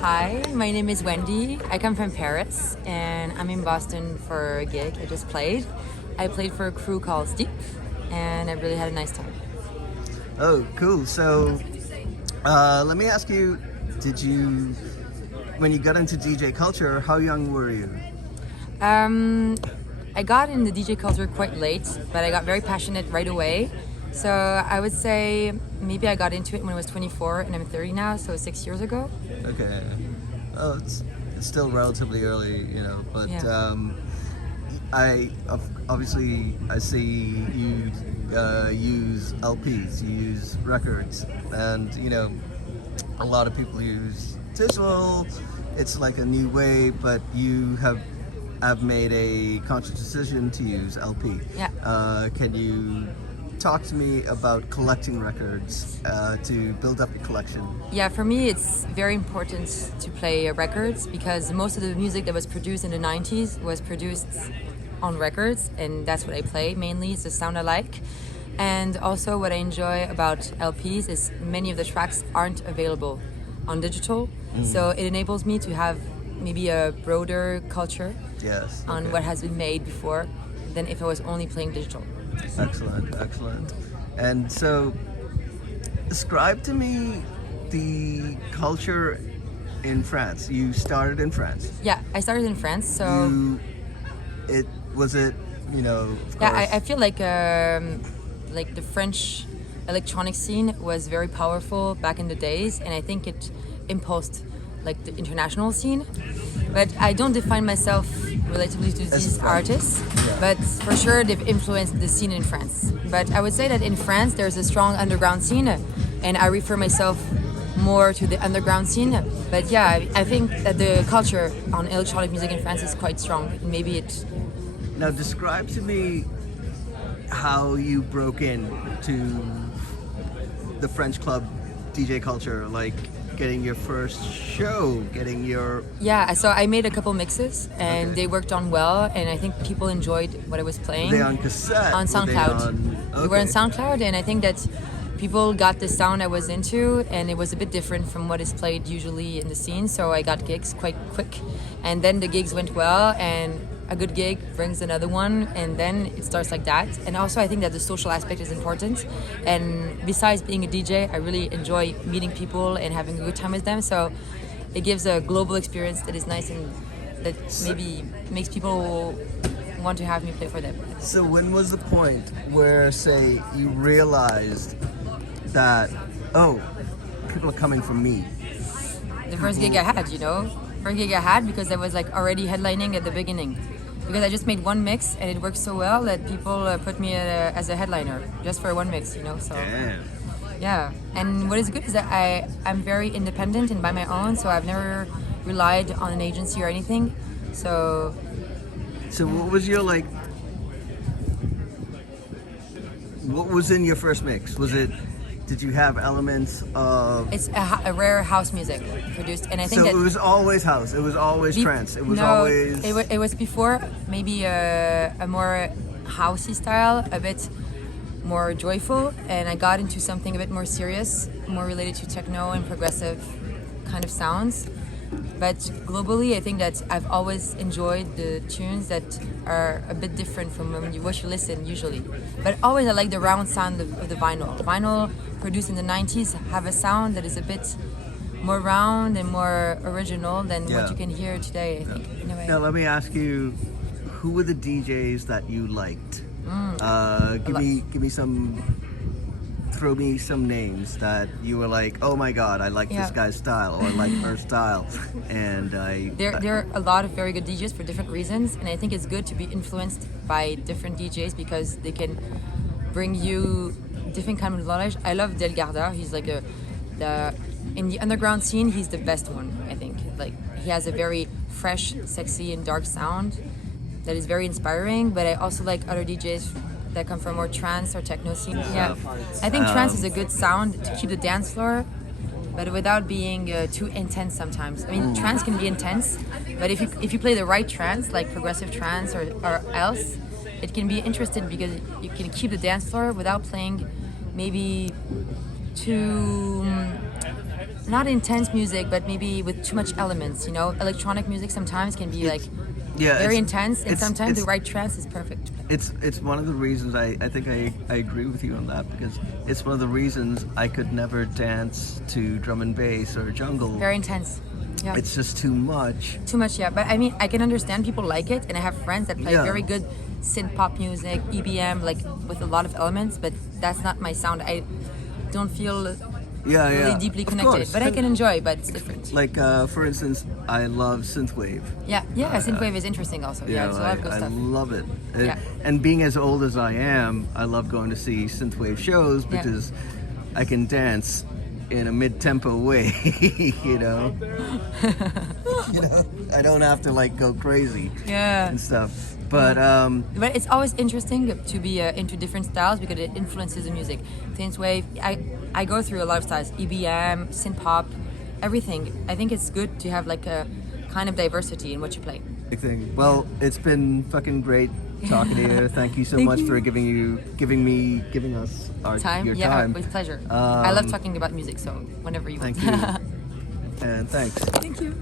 Hi, my name is Wendy. I come from Paris and I'm in Boston for a gig I just played. I played for a crew called Steep and I really had a nice time. Oh, cool. So, let me ask you, when you got into DJ culture, how young were you? I got in the DJ culture quite late, but I got very passionate right away. So I would say maybe I got into it when I was 24 and I'm 30 now, so 6 years ago. Okay. Oh, it's still relatively early, but Yeah. Obviously I see you use LPs, you use records, and a lot of people use digital. It's like a new way, but you have made a conscious decision to use LP. Yeah. Can you talk to me about collecting records to build up your collection? Yeah, for me it's very important to play records because most of the music that was produced in the 90s was produced on records, and that's what I play mainly. It's the sound I like. And also what I enjoy about LPs is many of the tracks aren't available on digital. So it enables me to have maybe a broader culture Yes. on Okay. what has been made before than if I was only playing digital. Excellent. And so, describe to me the culture in France. You started in France. Yeah, I started in France, so Of yeah, course. I feel like the French electronic scene was very powerful back in the days, and I think it impulsed like the international scene. But I don't define myself relatively to these artists, but for sure they've influenced the scene in France. But I would say that in France there's a strong underground scene, and I refer myself more to the underground scene. But yeah, I think that the culture on electronic music in France is quite strong. Maybe it. Now, describe to me how you broke into the French club DJ culture, like getting your first show, getting your... Yeah, so I made a couple mixes and Okay. they worked on well, and I think people enjoyed what I was playing. Were they on cassette? On Were they SoundCloud. We were on Okay. SoundCloud, and I think that people got the sound I was into, and it was a bit different from what is played usually in the scene. So I got gigs quite quick, and then the gigs went well, and a good gig brings another one, and then it starts like that. And also I think that the social aspect is important, and besides being a DJ, I really enjoy meeting people and having a good time with them. So it gives a global experience that is nice and that maybe makes people want to have me play for them. So when was the point where, say, you realized that, oh, people are coming for me? The first gig I had, first gig I had, because I was like already headlining at the beginning, because I just made one mix and it worked so well that people put me as a headliner just for one mix, so Damn. yeah. And what is good is that I'm very independent and by my own, so I've never relied on an agency or anything. So What was your, what was in your first mix? Did you have elements of... it's a rare house music produced, and I think So that it was always house, it was always trance, it was always... It was before maybe a more housey style, a bit more joyful, and I got into something a bit more serious, more related to techno and progressive kind of sounds. But globally, I think that I've always enjoyed the tunes that are a bit different from what you listen usually. But always I like the round sound of the vinyl. Vinyl produced in the 90s have a sound that is a bit more round and more original than Yeah. what you can hear today, I think, in a way. Now let me ask you, who were the DJs that you liked? Give me some... Throw me some names that you were like, oh my god, I like this Yeah. guy's style, or I like her style, and There are a lot of very good DJs for different reasons, and I think it's good to be influenced by different DJs because they can bring you different kind of knowledge. I love Del Garda. He's like in the underground scene, he's the best one, I think. Like, he has a very fresh, sexy, and dark sound that is very inspiring. But I also like other DJs that come from more trance or techno scene. Yeah, I think trance is a good sound to keep the dance floor, but without being too intense sometimes. I mean, trance can be intense, but if you play the right trance, like progressive trance or else, it can be interesting because you can keep the dance floor without playing maybe too not intense music, but maybe with too much elements. You know, electronic music sometimes can be like very intense, and sometimes the right trance is perfect. It's one of the reasons I think I agree with you on that, because it's one of the reasons I could never dance to drum and bass or jungle. Very intense. Yeah. It's just too much. Too much, yeah. But I mean, I can understand people like it, and I have friends that play very good synth pop music, EBM, like with a lot of elements. But that's not my sound. I don't feel really deeply connected. But I can enjoy. But it's different. Like for instance, I love synthwave. Yeah, synthwave is interesting also. Yeah, there's a lot of good stuff. I love it. And being as old as I am, I love going to see synthwave shows because I can dance in a mid-tempo way, you know. I don't have to like go crazy and stuff. But it's always interesting to be into different styles because it influences the music. Synthwave, I go through a lot of styles: EBM, synth pop, everything. I think it's good to have like a kind of diversity in what you play. Well, it's been fucking great talking to you. Thank you so much for giving us your time. Yeah, with pleasure. I love talking about music, so whenever you want. Thank you. And thanks. Thank you.